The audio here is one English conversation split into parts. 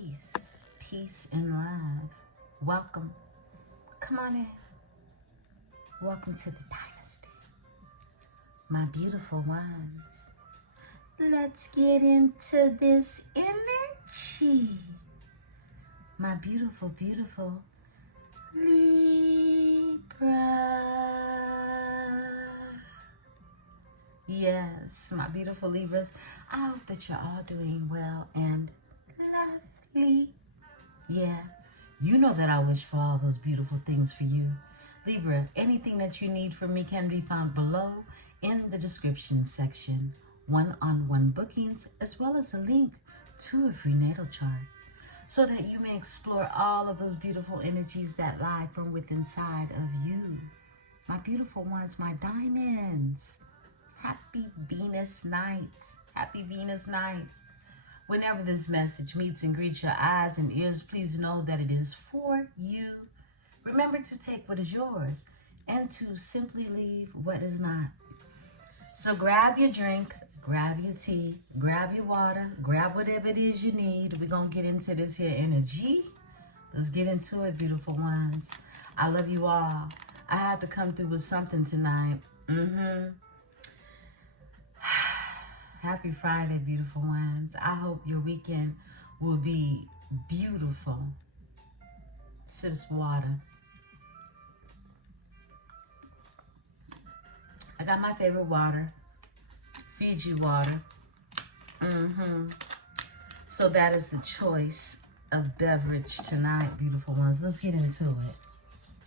Peace, peace and love. Welcome. Come on in. Welcome to the dynasty. My beautiful ones. Let's get into this energy. My beautiful, beautiful Libra. Yes, my beautiful Libras. I hope that you're all doing well and lovely. Yeah, you know that I wish for all those beautiful things for you. Libra, anything that you need from me can be found below in the description section. One-on-one bookings, as well as a link to a free natal chart, so that you may explore all of those beautiful energies that lie from within inside of you. My beautiful ones, my diamonds. Happy Venus nights. Happy Venus nights. Whenever this message meets and greets your eyes and ears, please know that it is for you. Remember to take what is yours and to simply leave what is not. So grab your drink, grab your tea, grab your water, grab whatever it is you need. We're going to get into this here energy. Let's get into it, beautiful ones. I love you all. I had to come through with something tonight. Happy Friday, beautiful ones. I hope your weekend will be beautiful. Sips water. I got my favorite water. Fiji water. So that is the choice of beverage tonight, beautiful ones. Let's get into it.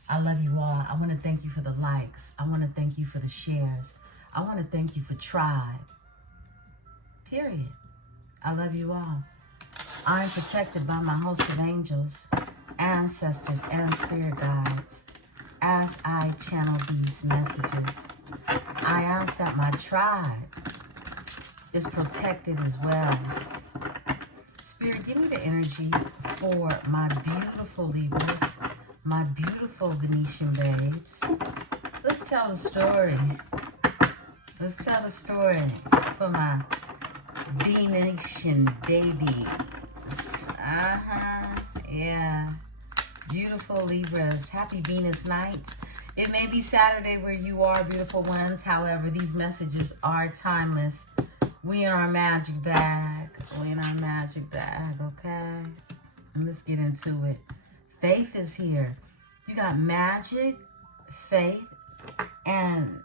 I love you all. I want to thank you for the likes. I want to thank you for the shares. I want to thank you for Tribe. Period. I love you all. I'm protected by my host of angels, ancestors, and spirit guides. As I channel these messages, I ask that my tribe is protected as well. Spirit, give me the energy for my beautiful Libras, my beautiful Venetian babes. Let's tell the story. Let's tell the story for my Venetian babies. Yeah. Beautiful Libras. Happy Venus nights. It may be Saturday where you are, beautiful ones. However, these messages are timeless. We in our magic bag. We in our magic bag, okay? And let's get into it. Faith is here. You got magic, faith, and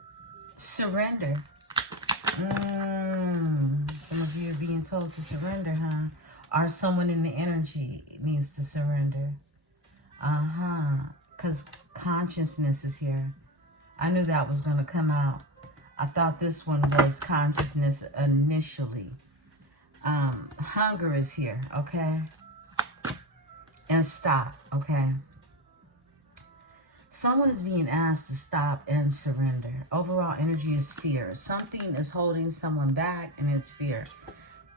surrender. Some of you are being told to surrender, huh? Or someone in the energy needs to surrender. Because consciousness is here. I knew that was going to come out. I thought this one was consciousness initially. Hunger is here, okay? And stop, okay? Someone is being asked to stop and surrender. Overall energy is fear. Something is holding someone back, and it's fear.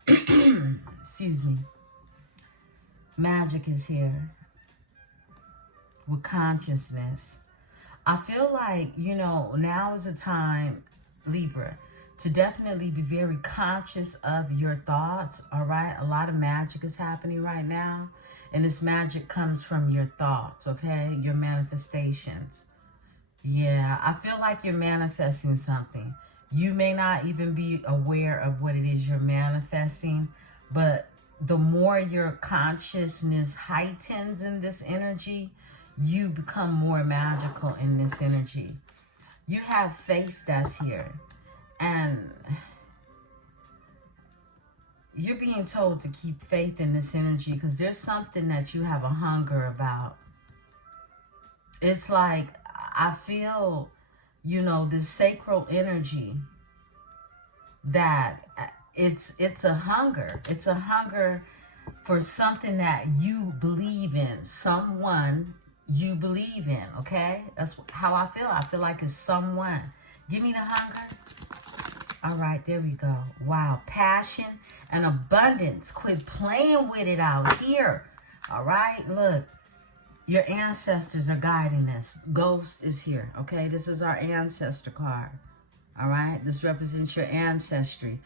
Excuse me. Magic is here with consciousness. I feel like, you know, now is the time, Libra, to definitely be very conscious of your thoughts, all right? A lot of magic is happening right now, and this magic comes from your thoughts, okay? Your manifestations. Yeah, I feel like you're manifesting something. You may not even be aware of what it is you're manifesting, but the more your consciousness heightens in this energy, you become more magical in this energy. You have faith that's here. And you're being told to keep faith in this energy because there's something that you have a hunger about. It's like, I feel, you know, this sacral energy that it's a hunger. It's a hunger for something that you believe in, someone you believe in, okay? That's how I feel. I feel like it's someone. Give me the hunger. All right, there we go. Wow, passion and abundance. Quit playing with it out here. All right, look. Your ancestors are guiding us. Ghost is here, okay? This is our ancestor card. All right, this represents your ancestry.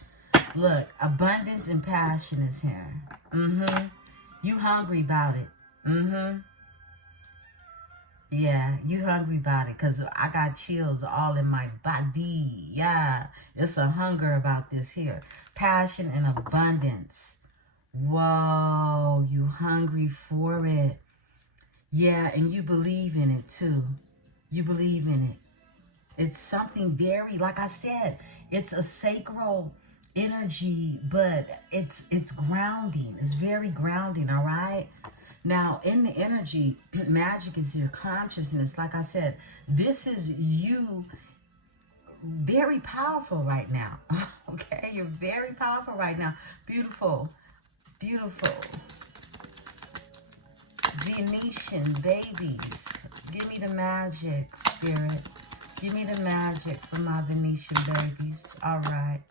Look, abundance and passion is here. You hungry about it. Mm-hmm. Yeah, you hungry about it because I got chills all in my body. Yeah, it's a hunger about this here. Passion and abundance. Whoa, you hungry for it. Yeah, and you believe in it too. You believe in it. It's something very, like I said, it's a sacral energy, but it's grounding. It's very grounding, all right? Now, in the energy, magic is your consciousness. Like I said, this is you very powerful right now. Okay? You're very powerful right now. Beautiful. Beautiful. Venetian babies. Give me the magic, Spirit. Give me the magic for my Venetian babies. All right.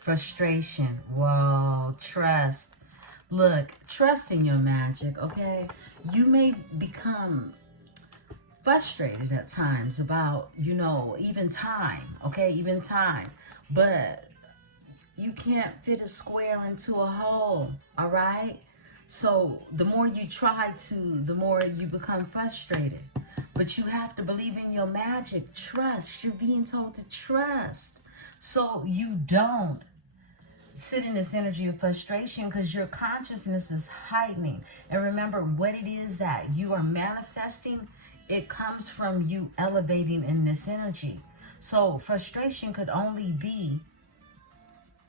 Frustration. Whoa. Trust. Look, trust in your magic, okay? You may become frustrated at times about, you know, even time, okay? Even time. But you can't fit a square into a hole, all right? So the more you try to, the more you become frustrated. But you have to believe in your magic. Trust. You're being told to trust. So you don't sit in this energy of frustration because your consciousness is heightening. And remember, what it is that you are manifesting, it comes from you elevating in this energy. So frustration could only be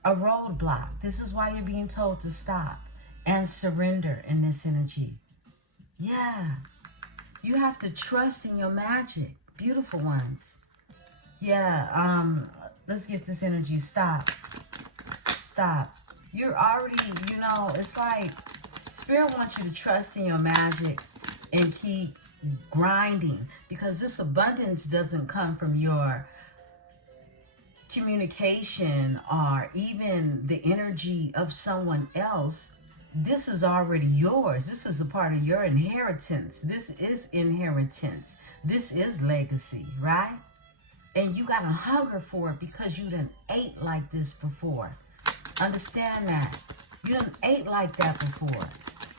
a roadblock. This is why you're being told to stop and surrender in this energy. Yeah. You have to trust in your magic. Beautiful ones. Yeah, let's get this energy. Stop. Stop. You're already, you know, it's like Spirit wants you to trust in your magic and keep grinding, because this abundance doesn't come from your communication or even the energy of someone else. This is already yours. This is a part of your inheritance. This is inheritance. This is legacy, right? And you got to hunger for it because you done ate like this before. Understand that. You done ate like that before.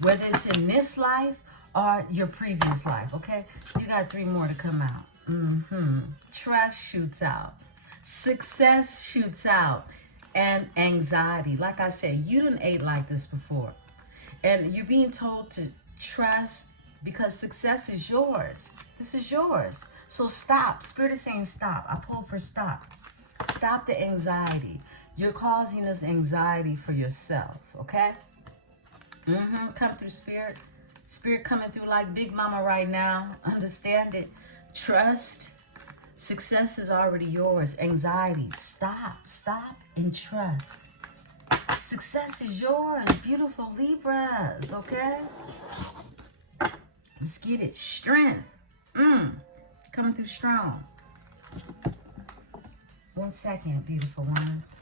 Whether it's in this life or your previous life, okay? You got 3 more to come out. Trust shoots out. Success shoots out. And anxiety. Like I said, you done ate like this before. And you're being told to trust because success is yours. This is yours. So stop. Spirit is saying stop. I pull for stop. Stop the anxiety. You're causing us anxiety for yourself, okay? Come through, Spirit. Spirit coming through like Big Mama right now. Understand it. Trust. Success is already yours. Anxiety. Stop. Stop and trust. Success is yours. Beautiful Libras, okay? Let's get it. Strength. Coming through strong. 1 second, beautiful ones.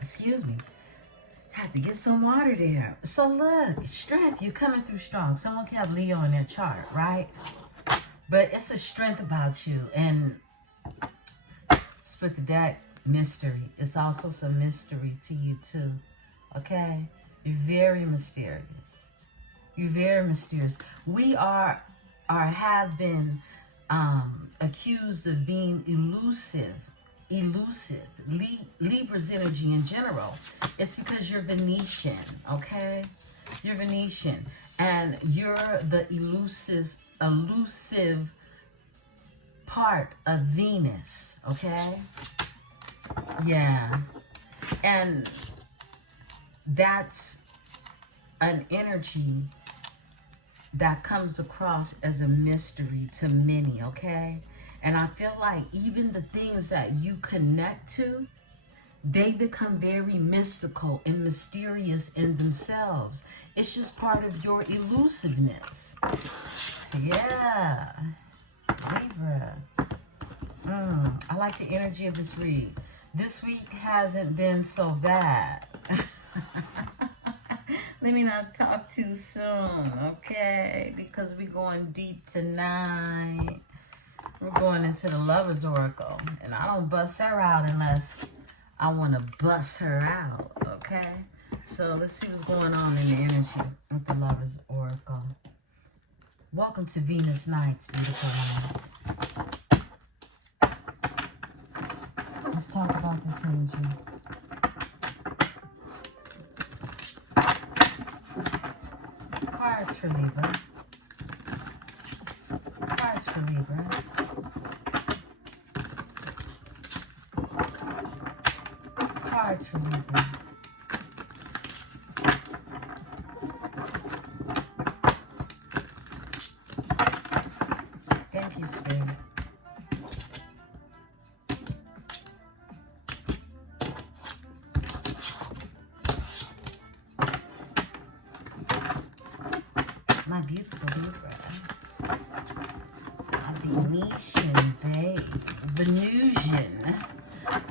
Excuse me. Have to get some water there. So look, strength, you're coming through strong. Someone can have Leo in their chart, right? But it's a strength about you. And split the deck, mystery. It's also some mystery to you too. Okay? You're very mysterious. You're very mysterious. We are or have been accused of being elusive. Libra's energy in general. It's because you're Venetian, okay? You're Venetian. And you're the elusive part of Venus, okay? Yeah. And that's an energy that comes across as a mystery to many, okay? And I feel like even the things that you connect to, they become very mystical and mysterious in themselves. It's just part of your elusiveness. Yeah. Libra. I like the energy of this read. This week hasn't been so bad. Let me not talk too soon, okay? Because we're going deep tonight. We're Going into the Lover's Oracle. And I don't bust her out unless I want to bust her out, okay? So let's see what's going on in the energy with the Lover's Oracle. Welcome to Venus Nights, beautiful ones. Let's talk about this energy. Cards for Libra. Cards for Libra. Cards for Libra. Thank you, Spirit. My beautiful Libra. My Venetian babe. Venusian.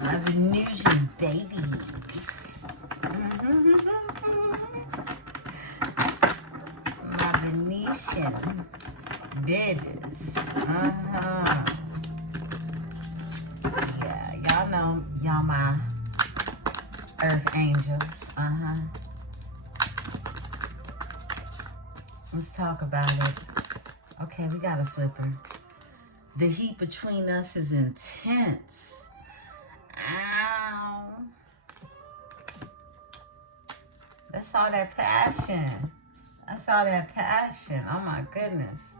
My Venusian babies. My Venetian babies. Yeah, y'all know y'all my earth angels. Let's talk about it. Okay, we got a flipper. The heat between us is intense. Ow. That's all that passion. That's all that passion. Oh my goodness.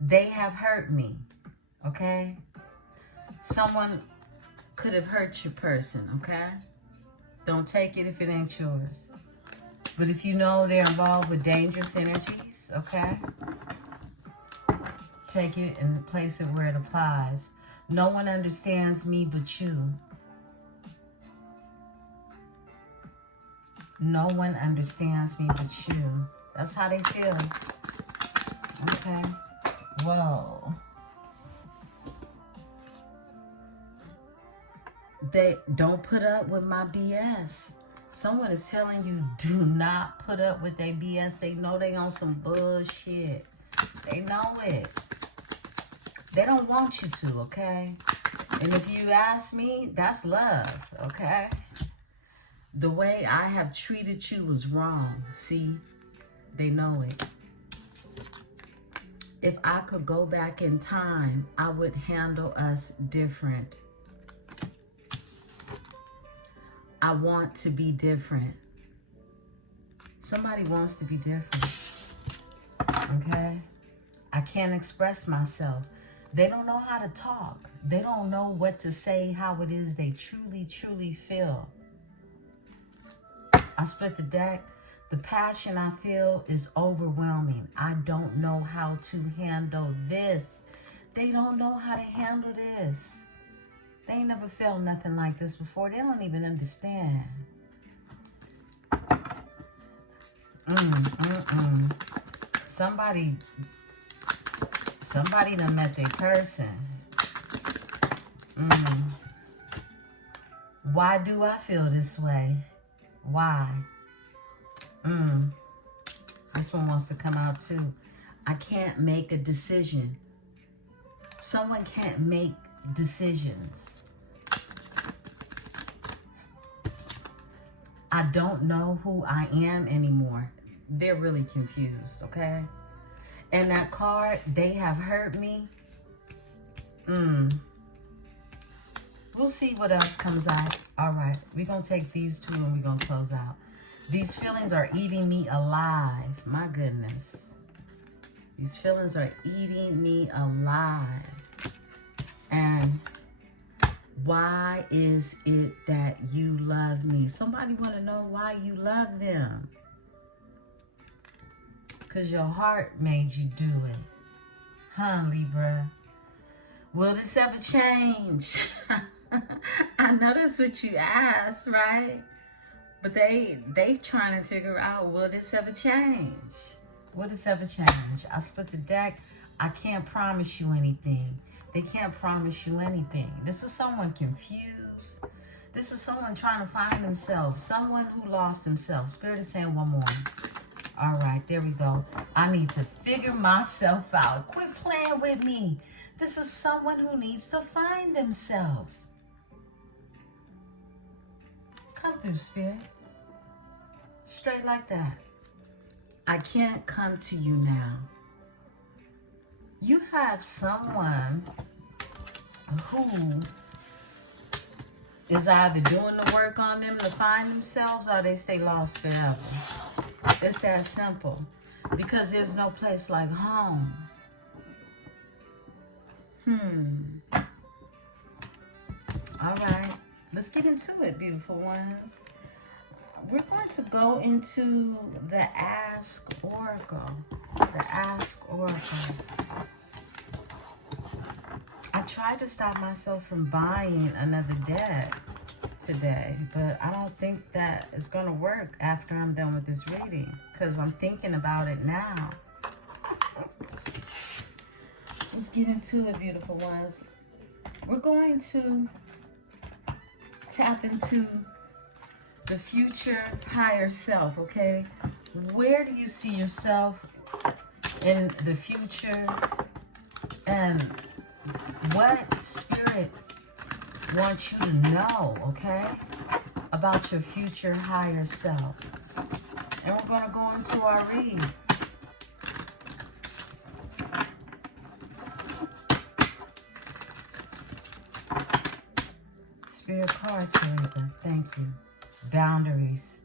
They have hurt me. Okay? Someone could have hurt your person. Okay? Don't take it if it ain't yours. But if you know they're involved with dangerous energies, okay? Take it and place it where it applies. No one understands me but you. No one understands me but you. That's how they feel. Okay. Whoa. They don't put up with my BS. Someone is telling you, do not put up with their BS. They know they on some bullshit. They know it. They don't want you to, okay? And if you ask me, that's love, okay? The way I have treated you was wrong. See, they know it. If I could go back in time, I would handle us different. I want to be different. Somebody wants to be different. Okay? I can't express myself. They don't know how to talk. They don't know what to say, how it is they truly, truly feel. I split the deck. The passion I feel is overwhelming. I don't know how to handle this. They don't know how to handle this. They ain't never felt nothing like this before. They don't even understand. Somebody done met their person. Why do I feel this way? Why? This one wants to come out too. I can't make a decision. Someone can't make decisions. I don't know who I am anymore. They're really confused, okay? And that card, they have hurt me. We'll see what else comes out. All right, we're going to take these two and we're going to close out. These feelings are eating me alive. My goodness. These feelings are eating me alive. And why is it that you love me? Somebody want to know why you love them. Because your heart made you do it. Huh, Libra? Will this ever change? I know that's what you asked, right? But they trying to figure out, will this ever change? Will this ever change? I split the deck. I can't promise you anything. They can't promise you anything. This is someone confused. This is someone trying to find themselves. Someone who lost themselves. Spirit is saying one more. All right, there we go. I need to figure myself out. Quit playing with me. This is someone who needs to find themselves. Come through, Spirit. Straight like that. I can't come to you now. You have someone who is either doing the work on them to find themselves or they stay lost forever. It's that simple. Because there's no place like home. All right. Let's get into it, beautiful ones. We're going to go into the Ask Oracle. The Ask Oracle. I tried to stop myself from buying another deck today, but I don't think that is going to work after I'm done with this reading, because I'm thinking about it now. Let's get into it, beautiful ones. We're going to tap into the future higher self, okay? Where do you see yourself in the future? And what spirit wants you to know, okay, about your future higher self? And we're going to go into our read. Spirit cards for Libra. Thank you. Boundaries.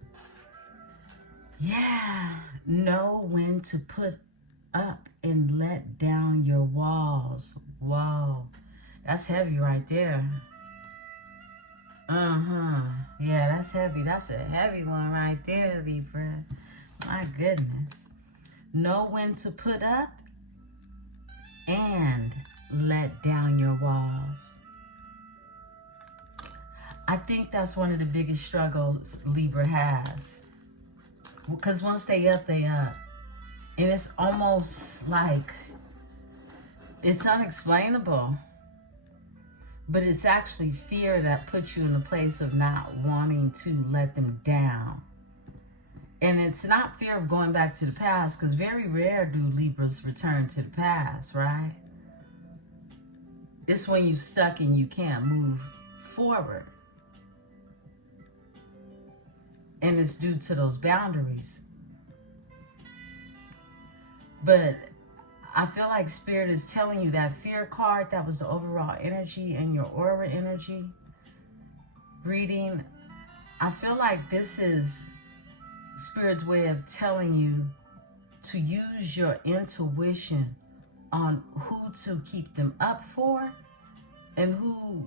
Yeah. Know when to put up and let down your walls. Whoa. That's heavy right there. Yeah, that's heavy. That's a heavy one right there, Libra. My goodness. Know when to put up and let down your walls. I think that's one of the biggest struggles Libra has. Because once they up, they up. And it's almost like it's unexplainable. But it's actually fear that puts you in a place of not wanting to let them down. And it's not fear of going back to the past, because very rare do Libras return to the past, right? It's when you're stuck and you can't move forward. And it's due to those boundaries. But I feel like Spirit is telling you that fear card, that was the overall energy and your aura energy reading. I feel like this is Spirit's way of telling you to use your intuition on who to keep them up for and who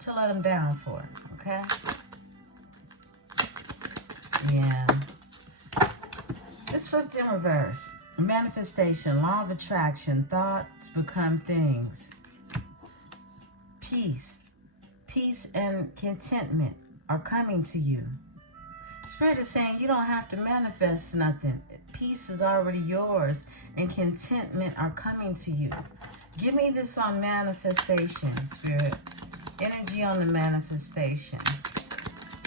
to let them down for, okay? Yeah. It's flipped in reverse. Manifestation, law of attraction, thoughts become things. Peace. Peace and contentment are coming to you. Spirit is saying you don't have to manifest nothing. Peace is already yours and contentment are coming to you. Give me this on manifestation, Spirit. Energy on the manifestation.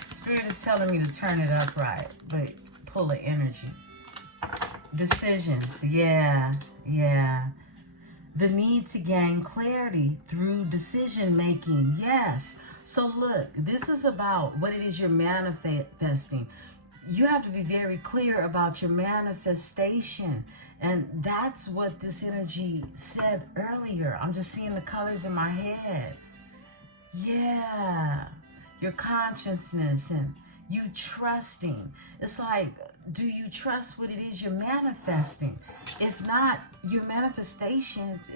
Spirit is telling me to turn it upright, but pull an energy. Decisions, yeah. The need to gain clarity through decision making, yes. So look, this is about what it is you're manifesting. You have to be very clear about your manifestation. And that's what this energy said earlier. I'm just seeing the colors in my head. Yeah. Your consciousness and you trusting. It's like, do you trust what it is you're manifesting? If not, your manifestations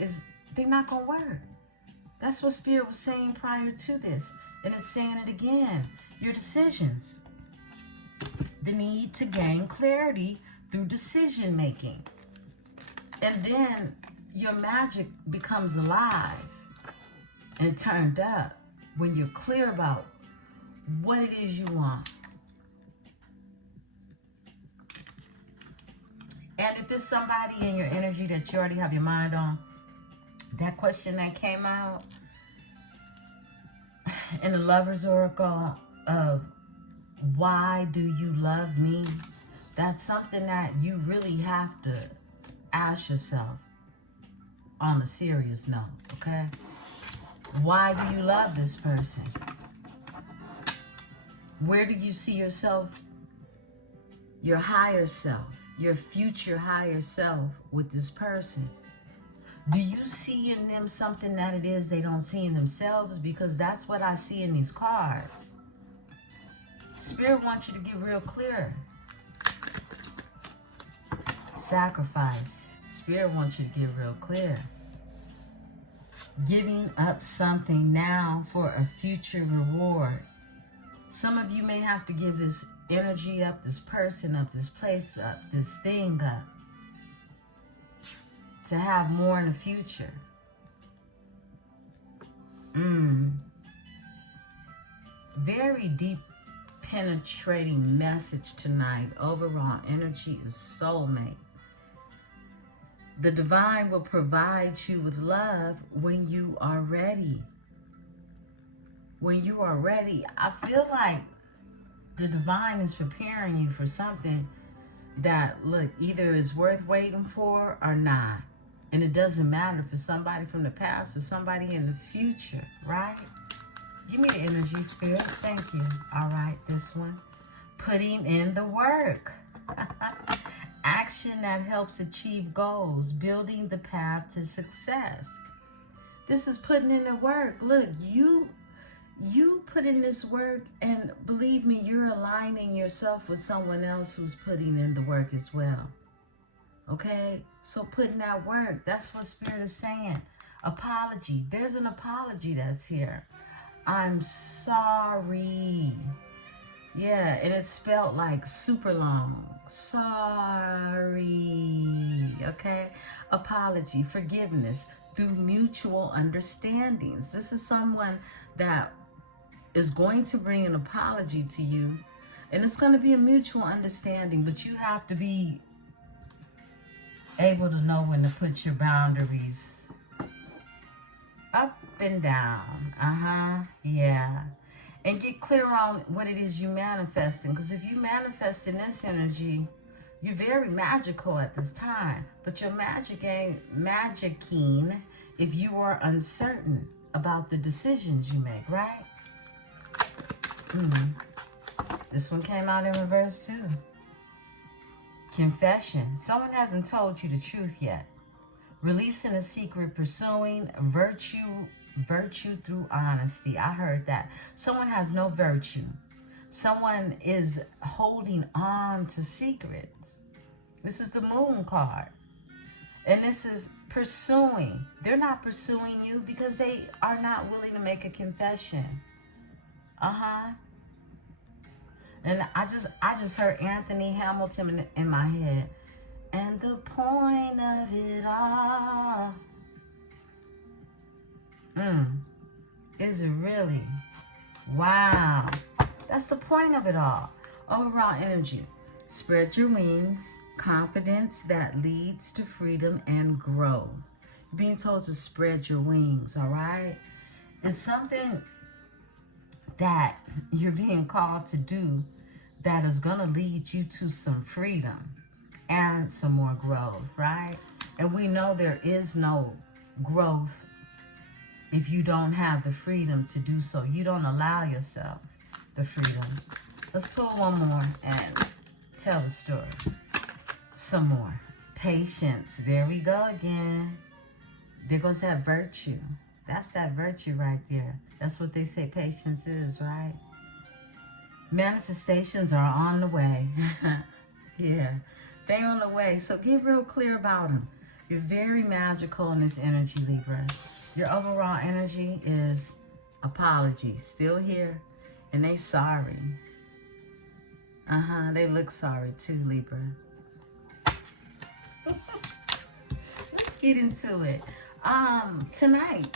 they're not gonna work. That's what Spirit was saying prior to this. And it's saying it again. Your decisions. The need to gain clarity through decision making. And then your magic becomes alive and turned up when you're clear about what it is you want. And if it's somebody in your energy that you already have your mind on, that question that came out in the Lover's Oracle of why do you love me? That's something that you really have to ask yourself on a serious note, okay? Why do you love this person? Where do you see yourself, your higher self, your future higher self with this person? Do you see in them something that it is they don't see in themselves? Because that's what I see in these cards. Spirit wants you to get real clear. Sacrifice. Spirit wants you to get real clear. Giving up something now for a future reward. Some of you may have to give this energy up, this person up, this place up, this thing up, to have more in the future. Very deep, penetrating message tonight. Overall energy is soulmate. The divine will provide you with love when you are ready. When you are ready, I feel like the divine is preparing you for something that, look, either is worth waiting for or not. And it doesn't matter if it's somebody from the past or somebody in the future, right? Give me the energy, Spirit. Thank you. All right, this one. Putting in the work. Action that helps achieve goals. Building the path to success. This is putting in the work. Look, you put in this work, and believe me, you're aligning yourself with someone else who's putting in the work as well. Okay? So putting that work, that's what Spirit is saying. Apology. There's an apology that's here. I'm sorry. Yeah, and it's spelled like super long. Sorry. Okay? Apology, forgiveness through mutual understandings. This is someone that is going to bring an apology to you, and it's going to be a mutual understanding, but you have to be able to know when to put your boundaries up and down. Yeah. And get clear on what it is you manifesting, because if you manifest in this energy, you're very magical at this time, but your magic ain't magicking if you are uncertain about the decisions you make, right? This one came out in reverse too. Confession. Someone hasn't told you the truth yet. Releasing a secret, pursuing virtue through honesty. I heard that. Someone has no virtue. Someone is holding on to secrets. This is the Moon card. And this is pursuing. They're not pursuing you because they are not willing to make a confession. And I just heard Anthony Hamilton in my head. And the point of it all. Is it really? Wow. That's the point of it all. Overall energy. Spread your wings. Confidence that leads to freedom and growth. Being told to spread your wings, all right? It's something that you're being called to do that is going to lead you to some freedom and some more growth, right? And we know there is no growth if you don't have the freedom to do so. You don't allow yourself the freedom. Let's pull one more and tell the story. Some more. Patience. There we go again. There goes that virtue. That's that virtue right there. That's what they say patience is, right? Manifestations are on the way. Yeah, they're on the way. So get real clear about them. You're very magical in this energy, Libra. Your overall energy is apology. Still here. And they sorry. They look sorry too, Libra. Let's get into it. Tonight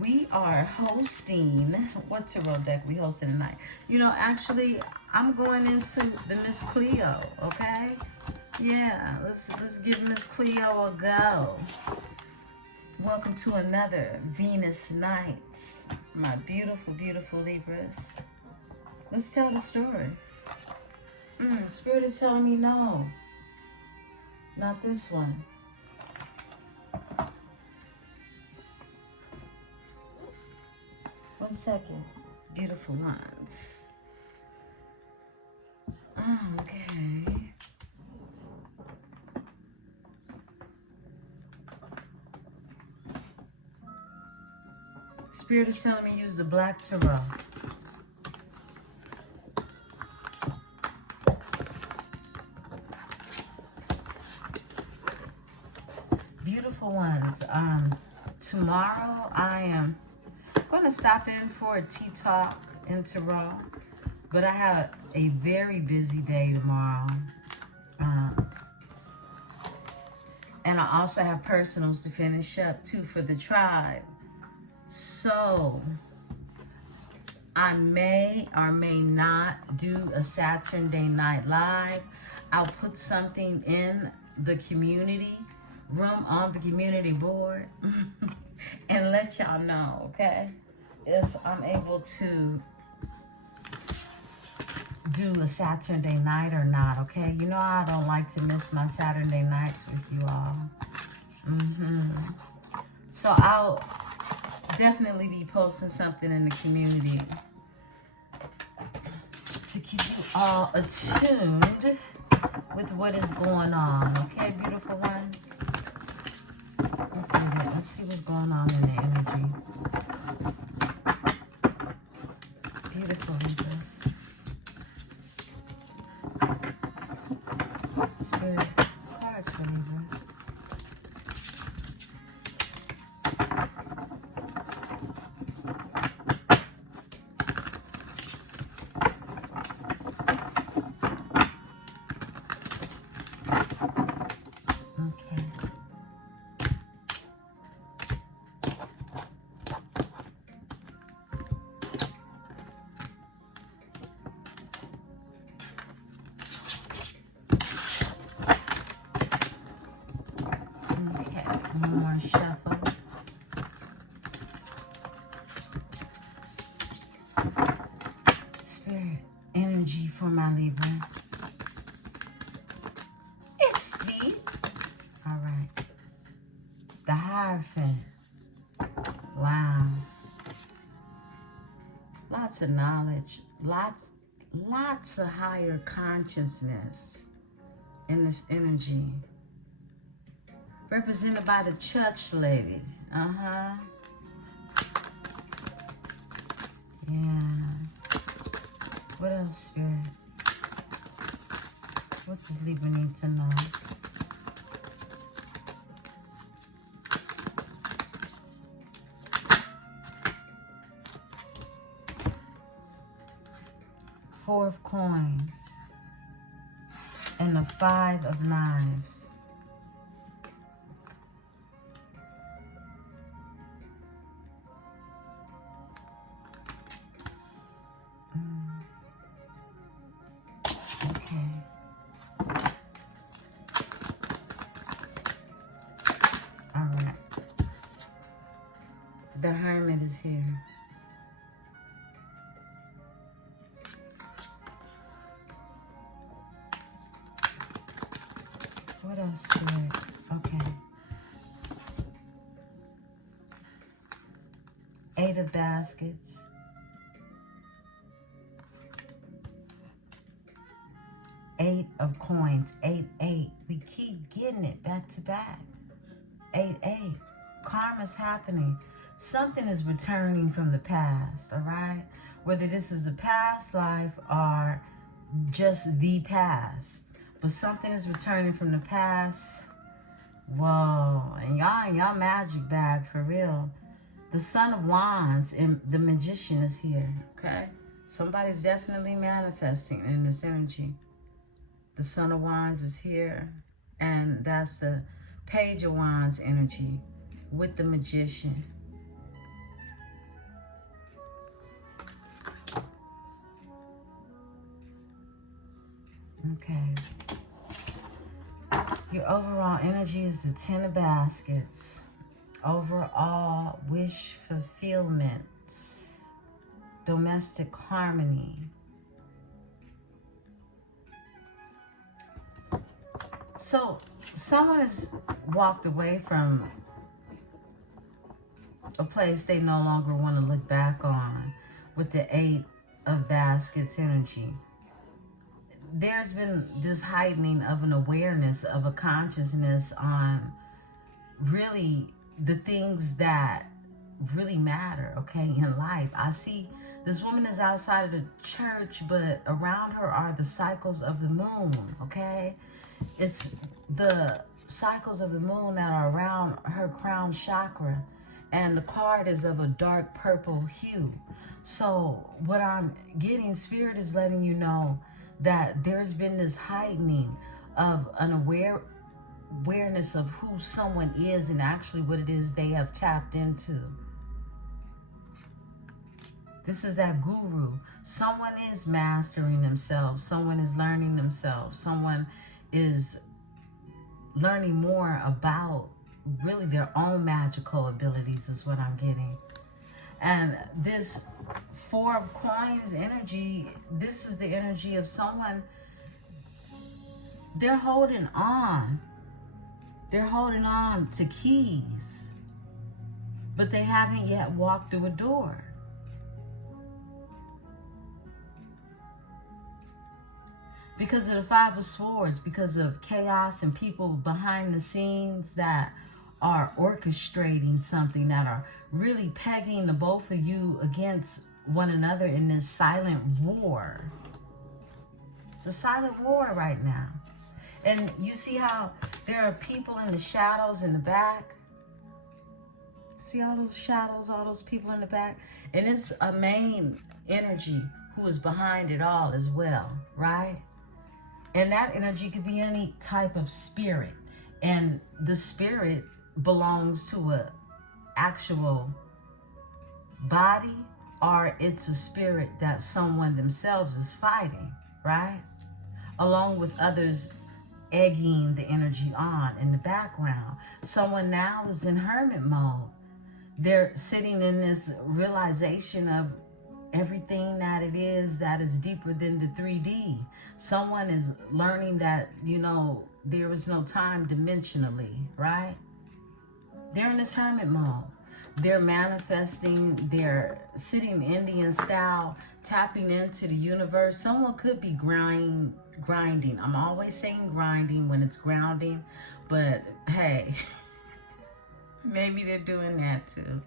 we are hosting, what tarot deck we hosting tonight? You know, actually, I'm going into the Miss Cleo, okay? Yeah, let's give Miss Cleo a go. Welcome to another Venus night, my beautiful, beautiful Libras. Let's tell the story. Spirit is telling me no. Not this one. One second. Beautiful ones. Okay. Spirit is telling me use the black tarot. Beautiful ones. Tomorrow I am going to stop in for a tea talk in Tarot, but I have a very busy day tomorrow. And I also have personals to finish up too for the tribe. So I may or may not do a Saturday Night Live. I'll put something in the community room on the community board and let y'all know, okay, if I'm able to do a Saturday night or not, okay? You know I don't like to miss my Saturday nights with you all. So I'll definitely be posting something in the community to keep you all attuned with what is going on, okay, beautiful ones? Let's get it. Let's see what's going on in the energy. Beautiful, Empress. Spirit, cards for Libra. More shuffle. Spirit, energy for my Libra. It's me. All right. The Hierophant. Wow. Lots of knowledge. Lots of higher consciousness in this energy. Represented by the church lady. Yeah. What else, Spirit? What does Libra need to know? Four of Coins and the Five of Knives. The Hermit is here. What else, Spirit? Okay. Eight of Baskets. Eight of Coins. 8-8. We keep getting it back to back. 8-8. Karma's happening. Something is returning from the past, all right? Whether this is a past life or just the past. But something is returning from the past. Whoa. And y'all in y'all magic bag for real. The Son of Wands and the Magician is here, okay? Somebody's definitely manifesting in this energy. The Son of Wands is here. And that's the Page of Wands energy with the Magician. Okay. Your overall energy is the Ten of Baskets. Overall wish fulfillment. Domestic harmony. So someone has walked away from a place they no longer want to look back on with the 8 of Baskets energy. There's been this heightening of an awareness, of a consciousness on really the things that really matter, okay, in life. I see this woman is outside of the church, but around her are the cycles of the moon, okay? It's the cycles of the moon that are around her crown chakra, and the card is of a dark purple hue. So what I'm getting, Spirit is letting you know that there's been this heightening of an awareness of who someone is and actually what it is they have tapped into. This is that guru. Someone is mastering themselves. Someone is learning themselves. Someone is learning more about really their own magical abilities is what I'm getting. And this 4 of Coins energy, this is the energy of someone, they're holding on. They're holding on to keys, but they haven't yet walked through a door. Because of the 5 of Swords, because of chaos and people behind the scenes that are orchestrating something, that are really pegging the both of you against one another in this silent war. It's a silent war right now. And you see how there are people in the shadows in the back? See all those shadows, all those people in the back? And it's a main energy who is behind it all as well, right? And that energy could be any type of spirit. And the spirit belongs to a actual body, or it's a spirit that someone themselves is fighting, right? Along with others egging the energy on in the background. Someone now is in hermit mode. They're sitting in this realization of everything that it is that is deeper than the 3D. Someone is learning that, you know, there is no time dimensionally, right? They're in this hermit mode. They're manifesting, they're sitting Indian style, tapping into the universe. Someone could be grinding. I'm always saying grinding when it's grounding, but hey, maybe they're doing that too.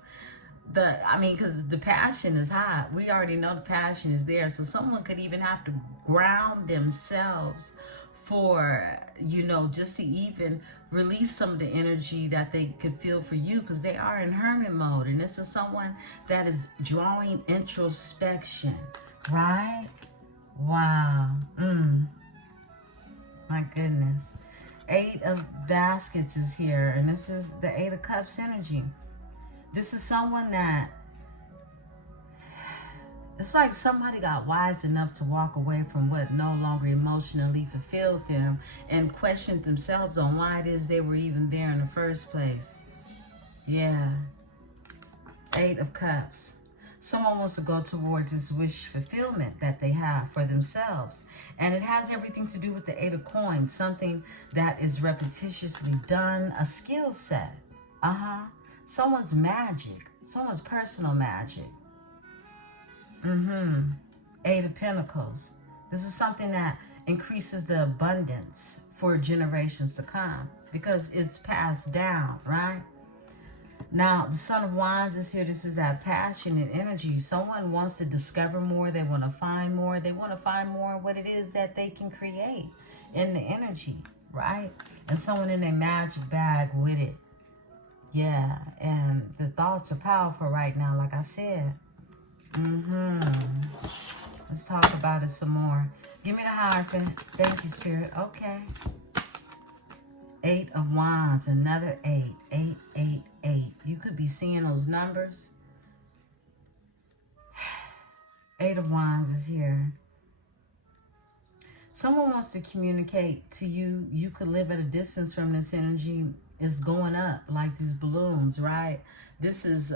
Because the passion is hot. We already know the passion is there. So someone could even have to ground themselves for, you know, just to even release some of the energy that they could feel for you, because they are in hermit mode. And this is someone that is drawing introspection, right? Wow. My goodness. 8 of Baskets is here. And this is the 8 of Cups energy. This is someone that, it's like somebody got wise enough to walk away from what no longer emotionally fulfilled them and questioned themselves on why it is they were even there in the first place. Yeah. 8 of Cups. Someone wants to go towards this wish fulfillment that they have for themselves. And it has everything to do with the 8 of Coins, something that is repetitiously done, a skill set. Someone's magic, someone's personal magic. 8 of Pentacles. This is something that increases the abundance for generations to come because it's passed down, right? Now, the Son of Wands is here. This is that passionate energy. Someone wants to discover more. They want to find more. They want to find more of what it is that they can create in the energy, right? And someone in their magic bag with it. Yeah, and the thoughts are powerful right now, like I said. Let's talk about it some more. Give me the Hierophant. Thank you, Spirit. Okay. 8 of Wands, another 8. 8, 8, 8. You could be seeing those numbers. 8 of Wands is here. Someone wants to communicate to you. You could live at a distance from this energy. It's going up like these balloons, right? This is,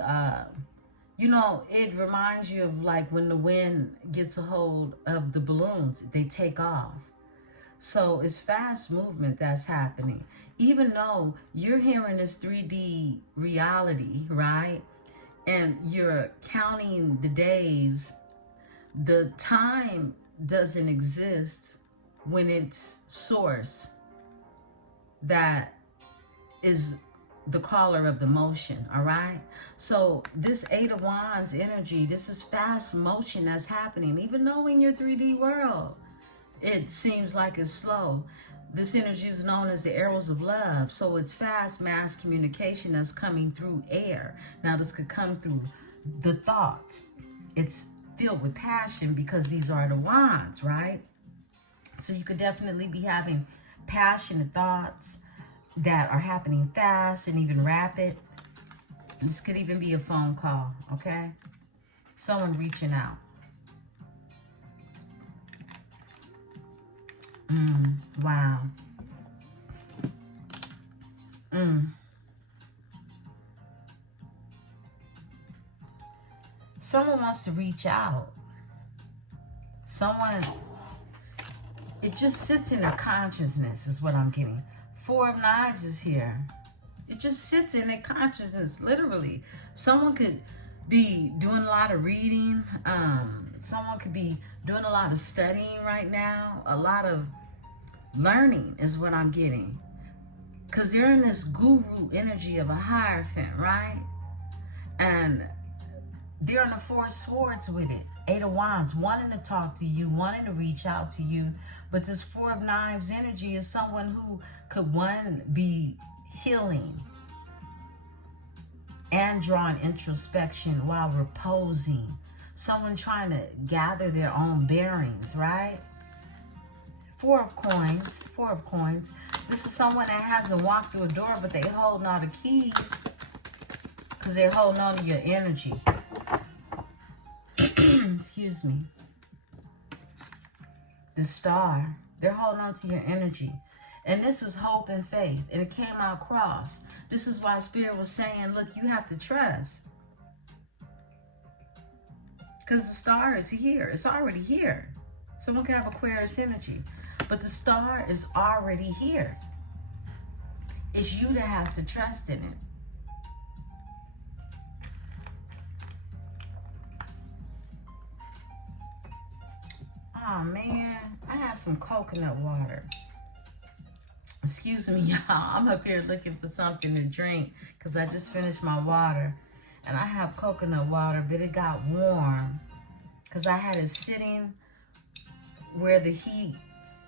you know, it reminds you of like when the wind gets a hold of the balloons, they take off. So it's fast movement that's happening. Even though you're hearing this 3D reality, right? And you're counting the days, the time doesn't exist when it's source that is the caller of the motion, all right? So this Eight of Wands energy, this is fast motion that's happening. Even though in your 3D world, it seems like it's slow. This energy is known as the arrows of love. So it's fast mass communication that's coming through air. Now this could come through the thoughts. It's filled with passion because these are the wands, right? So you could definitely be having passionate thoughts that are happening fast and even rapid. This could even be a phone call, okay? Someone reaching out. Wow. Someone wants to reach out. Someone, it just sits in their consciousness is what I'm getting. Four of Knives is here. It just sits in their consciousness, literally. Someone could be doing a lot of reading. Someone could be doing a lot of studying right now. A lot of learning is what I'm getting. Because they're in this guru energy of a Hierophant, right? And they're in the Four of Swords with it. Eight of Wands, wanting to talk to you, wanting to reach out to you. But this Four of Knives energy is someone who could, one, be healing and drawing introspection while reposing. Someone trying to gather their own bearings, right? Four of Coins, Four of Coins. This is someone that hasn't walked through a door, but they holding all the keys because they're holding on to your energy. Excuse me. The Star. They're holding on to your energy. And this is hope and faith. And it came out cross. This is why Spirit was saying, look, you have to trust. Because the Star is here. It's already here. Someone can have Aquarius energy. But the Star is already here. It's you that has to trust in it. Oh man, I have some coconut water. Excuse me, y'all. I'm up here looking for something to drink because I just finished my water. And I have coconut water, but it got warm because I had it sitting where the heat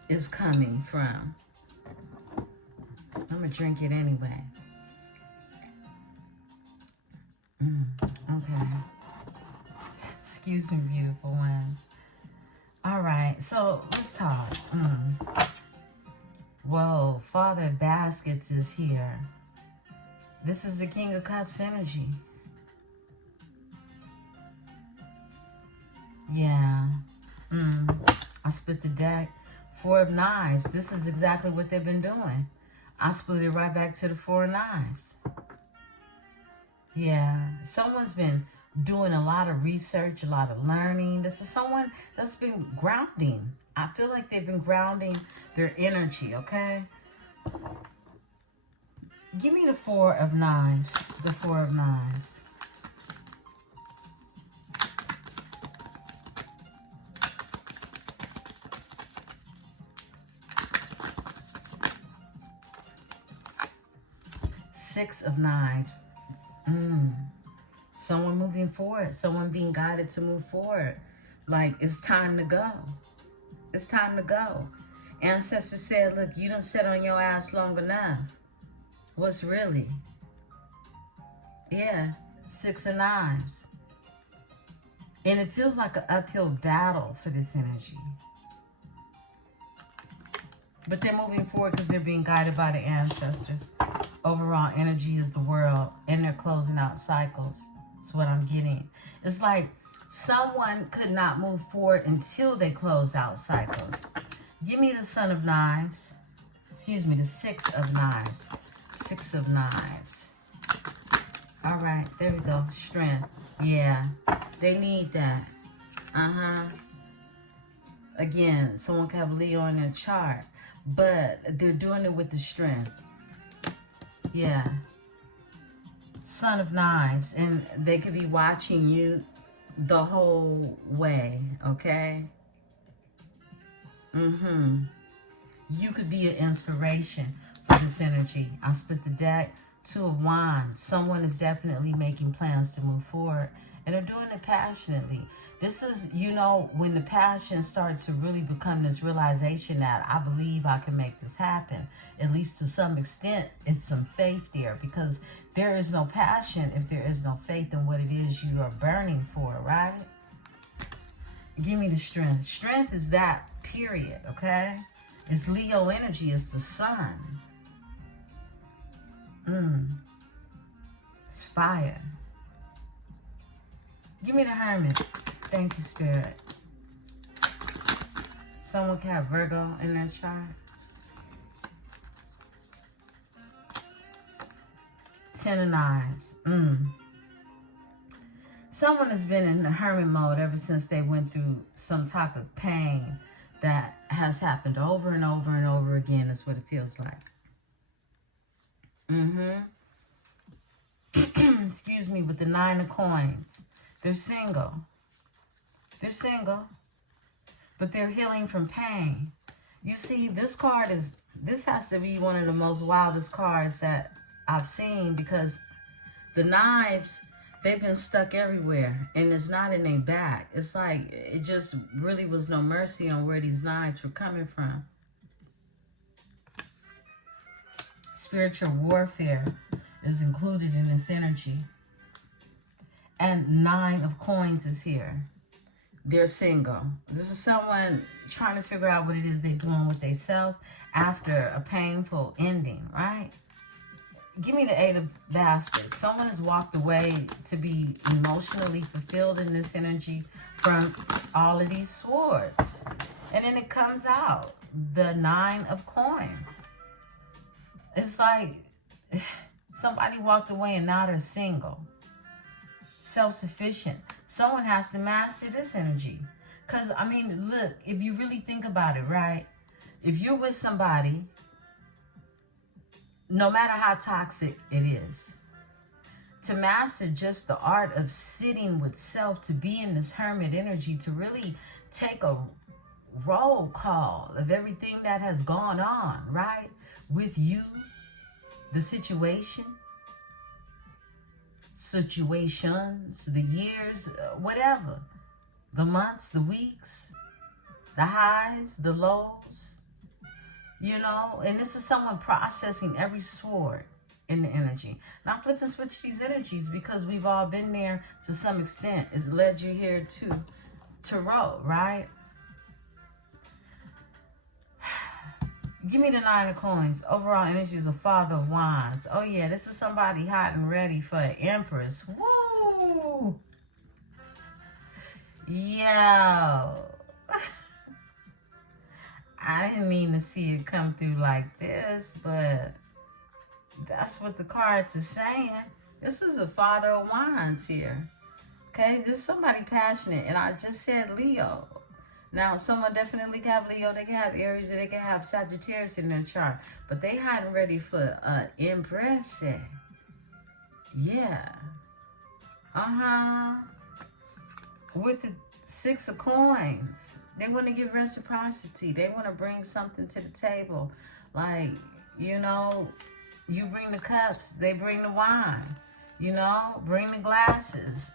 is coming from. I'm going to drink it anyway. Okay. Excuse me, beautiful ones. All right, so let's talk. Whoa, Father of Baskets is here. This is the King of Cups energy. Yeah. I split the deck. Four of Knives. This is exactly what they've been doing. I split it right back to the Four of Knives. Yeah. Someone's been doing a lot of research, a lot of learning. This is someone that's been grounding. I feel like they've been grounding their energy, okay? Give me the Four of Knives. The Four of Knives. Six of Knives. Someone moving forward. Someone being guided to move forward. Like, it's time to go. It's time to go. Ancestors said, look, you done sat on your ass long enough. What's really? Yeah, Six of Knives. And it feels like an uphill battle for this energy. But they're moving forward because they're being guided by the ancestors. Overall energy is the world, and they're closing out cycles. That's what I'm getting. It's like someone could not move forward until they closed out cycles. Give me the Son of Knives. Excuse me, the Six of Knives. Six of Knives. All right, there we go. Strength. Yeah, they need that. Again, someone could have Leo in their chart. but they're doing it with the strength. Yeah. Son of Knives, and they could be watching you the whole way, okay? You could be an inspiration for this energy. I split the deck. 2 of Wands. Someone is definitely making plans to move forward, and they're doing it passionately. This is, you know, when the passion starts to really become this realization that I believe I can make this happen. At least to some extent, it's some faith there, because there is no passion if there is no faith in what it is you are burning for, right? Give me the strength. Strength is that, period, okay? It's Leo energy. It's the sun. It's fire. Give me the Hermit. Thank you, Spirit. Someone can have Virgo in their chart. 10 of Knives. Someone has been in the hermit mode ever since they went through some type of pain that has happened over and over and over again, is what it feels like. Excuse me, with the 9 of Coins. They're single. They're single, but they're healing from pain. You see, this card is, this has to be one of the most wildest cards that I've seen, because the knives, they've been stuck everywhere, and it's not in their back. It's like, it just really was no mercy on where these knives were coming from. Spiritual warfare is included in this energy. And 9 of Coins is here. They're single. This is someone trying to figure out what it is they're doing with themselves after a painful ending, right? Give me the 8 of Baskets. Someone has walked away to be emotionally fulfilled in this energy from all of these swords. And then it comes out, the 9 of Coins. It's like somebody walked away and now they're single. Self-sufficient. Someone has to master this energy. Because, I mean, look, if you really think about it, right? If you're with somebody, no matter how toxic it is, to master just the art of sitting with self, to be in this hermit energy, to really take a roll call of everything that has gone on, right? With you, the situation, situations, the years, whatever, the months, the weeks, the highs, the lows, you know, and this is someone processing every sword in the energy. Now flip and switch these energies, because we've all been there to some extent. It's led you here to Tarot, right? Give me the 9 of Coins. Overall energy is a Father of Wands. Oh yeah, this is somebody hot and ready for an Empress. Woo! Yo. I didn't mean to see it come through like this, but that's what the cards are saying. This is a Father of Wands here. Okay, there's somebody passionate, and I just said Leo. Now, someone definitely can have Leo, they can have Aries, and they can have Sagittarius in their chart. But they hadn't ready for Emperesse. Yeah. With the 6 of Coins. They want to give reciprocity. They want to bring something to the table. Like, you know, you bring the cups, they bring the wine. You know, bring the glasses.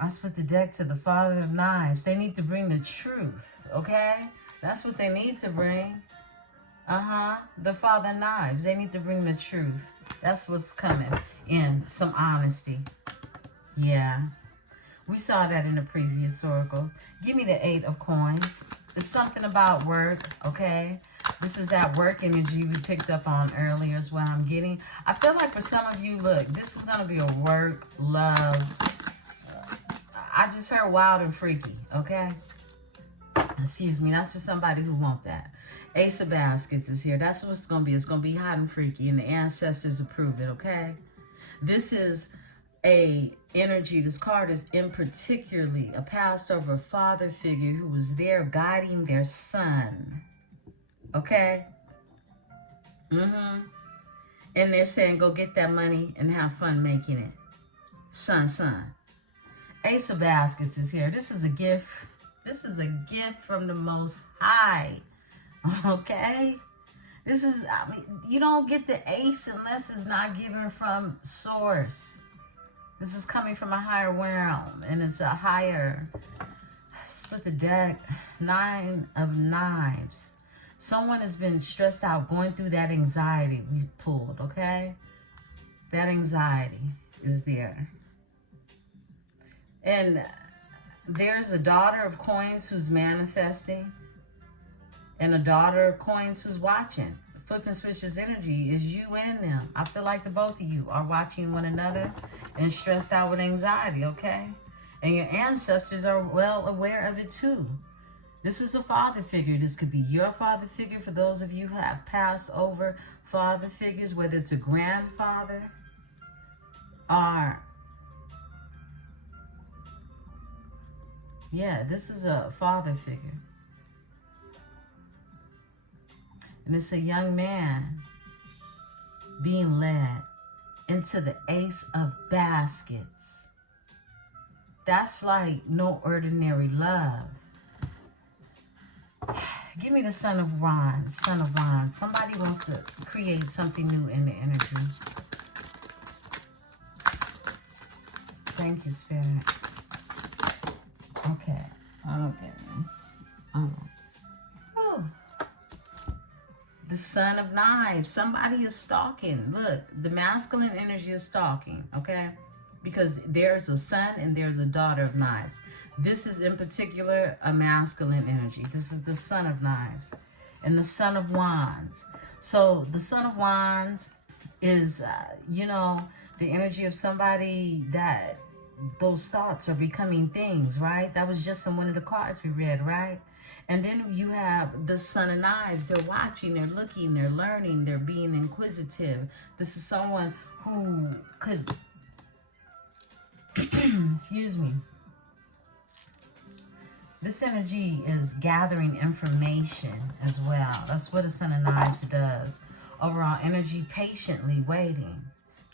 I split the deck to the Father of Knives. They need to bring the truth, okay? That's what they need to bring. The Father of Knives. They need to bring the truth. That's what's coming in. Some honesty. Yeah. We saw that in the previous oracle. Give me the 8 of Coins. It's something about work, okay? This is that work energy we picked up on earlier is what I'm getting. I feel like for some of you, look, this is going to be a work, love. I just heard wild and freaky, okay? Excuse me, that's for somebody who wants that. Ace of Baskets is here. That's what it's going to be. It's going to be hot and freaky, and the ancestors approve it, okay? This is a energy, this card is in particularly a past over father figure who was there guiding their son. Okay? And they're saying, go get that money and have fun making it. Son. Ace of Baskets is here. This is a gift. This is a gift from the Most High. Okay? This is, I mean, you don't get the ace unless it's not given from source. This is coming from a higher realm, and it's a higher, split the deck, 9 of Knives. Someone has been stressed out, going through that anxiety we pulled, okay? That anxiety is there. And there's a daughter of coins who's manifesting, and a daughter of coins who's watching. Flipping switches energy is you and them. I feel like the both of you are watching one another and stressed out with anxiety, okay? And your ancestors are well aware of it too. This is a father figure. This could be your father figure for those of you who have passed over father figures, whether it's a grandfather or... yeah, this is a father figure. And it's a young man being led into the Ace of Baskets. That's like no ordinary love. Give me the Son of Wands. Son of Wands. Somebody wants to create something new in the energy. Thank you, Spirit. Okay. Oh, goodness. Oh. Whew. The Son of Knives. Somebody is stalking. Look, the masculine energy is stalking, okay? Because there's a son and there's a daughter of knives. This is in particular a masculine energy. This is the Son of Knives and the Son of Wands. So the Son of Wands is, you know, the energy of somebody that those thoughts are becoming things, right? That was just in one of the cards we read, right? And then you have the Son of Knives. They're watching, they're looking, they're learning, they're being inquisitive. This is someone who could, excuse me. This energy is gathering information as well. That's what a Son of Knives does. Overall energy, patiently waiting.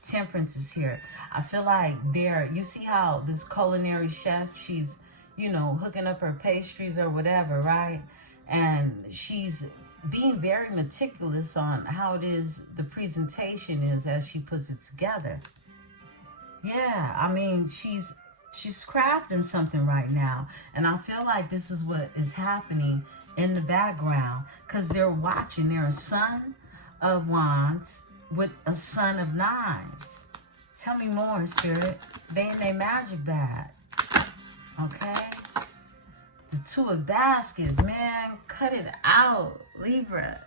Temperance is here. I feel like you see how this culinary chef, she's, you know, hooking up her pastries or whatever, right? And she's being very meticulous on how it is the presentation is as she puts it together. Yeah, I mean, she's crafting something right now. And I feel like this is what is happening in the background because they're watching. They're a Son of Wands with a Son of Knives. Tell me more, Spirit. They in their magic bag. Okay? The Two of Baskets, man. Cut it out, Libra.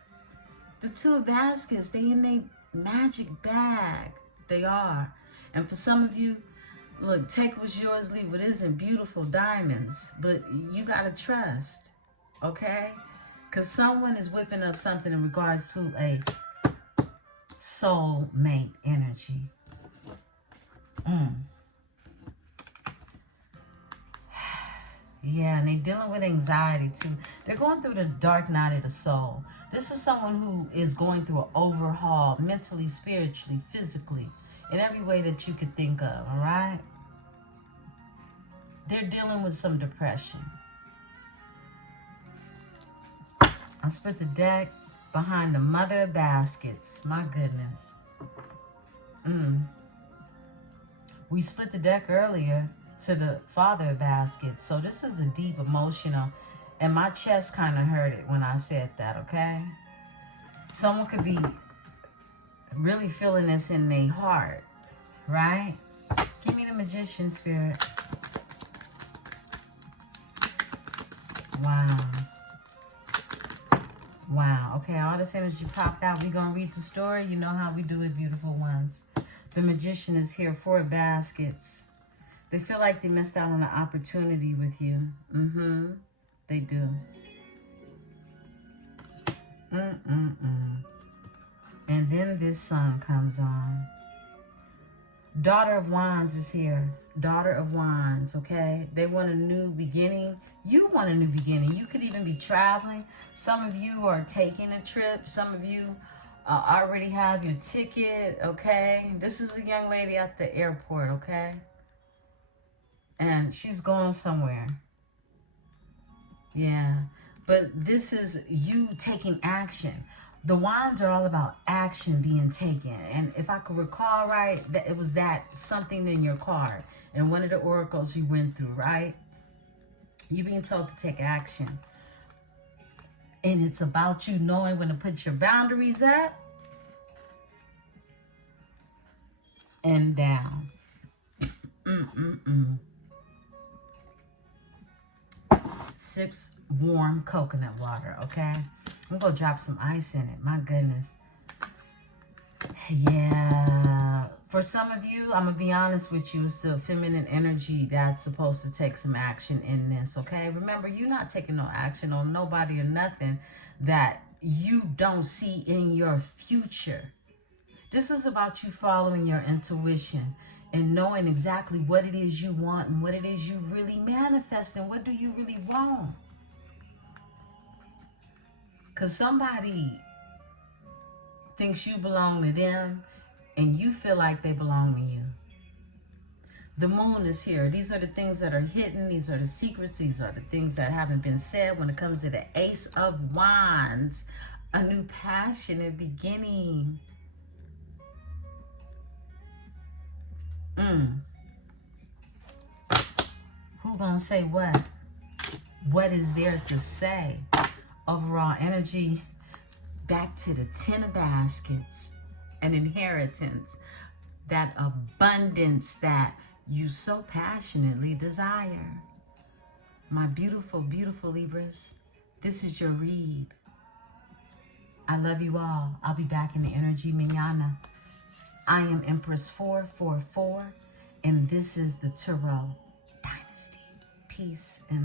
The Two of Baskets, they in their magic bag. They are. And for some of you, look, take what's yours, leave what isn't. Beautiful diamonds. But you got to trust. Okay? Because someone is whipping up something in regards to a soulmate energy. Yeah, and they're dealing with anxiety too. They're going through the dark night of the soul. This is someone who is going through an overhaul mentally, spiritually, physically, in every way that you could think of, all right? They're dealing with some depression. I split the deck behind the Mother of Baskets. My goodness. We split the deck earlier to the Father of Baskets. So this is a deep emotional, and my chest kind of hurt it when I said that, okay? Someone could be really feeling this in their heart, right? Give me the Magician, Spirit. Wow. Wow. Okay, all this energy popped out. We're going to read the story. You know how we do it, beautiful ones. The Magician is here. 4 baskets. They feel like they missed out on an opportunity with you. They do. And then this song comes on. Daughter of Wands is here. Daughter of Wands, okay? They want a new beginning. You want a new beginning. You could even be traveling. Some of you are taking a trip. Some of you already have your ticket, okay? This is a young lady at the airport, okay? And she's going somewhere. Yeah. But this is you taking action. The wands are all about action being taken. And if I could recall right, that it was that something in your card. And one of the oracles we went through, right? You're being told to take action. And it's about you knowing when to put your boundaries up and down. Sips warm coconut water, okay? I'm gonna drop some ice in it. My goodness. Yeah. For some of you, I'm gonna be honest with you, it's the feminine energy that's supposed to take some action in this, okay? Remember, you're not taking no action on nobody or nothing that you don't see in your future. This is about you following your intuition and knowing exactly what it is you want and what it is you really manifest and what do you really want. Because somebody thinks you belong to them and you feel like they belong to you. The moon is here. These are the things that are hidden. These are the secrets. These are the things that haven't been said when it comes to the Ace of Wands. A new passionate beginning. Who gonna say what? What is there to say? Overall energy, back to the 10 of baskets, an inheritance, that abundance that you so passionately desire. My beautiful, beautiful Libras, this is your read. I love you all. I'll be back in the energy mañana. I am Empress 444, and this is the Tarot Dynasty. Peace and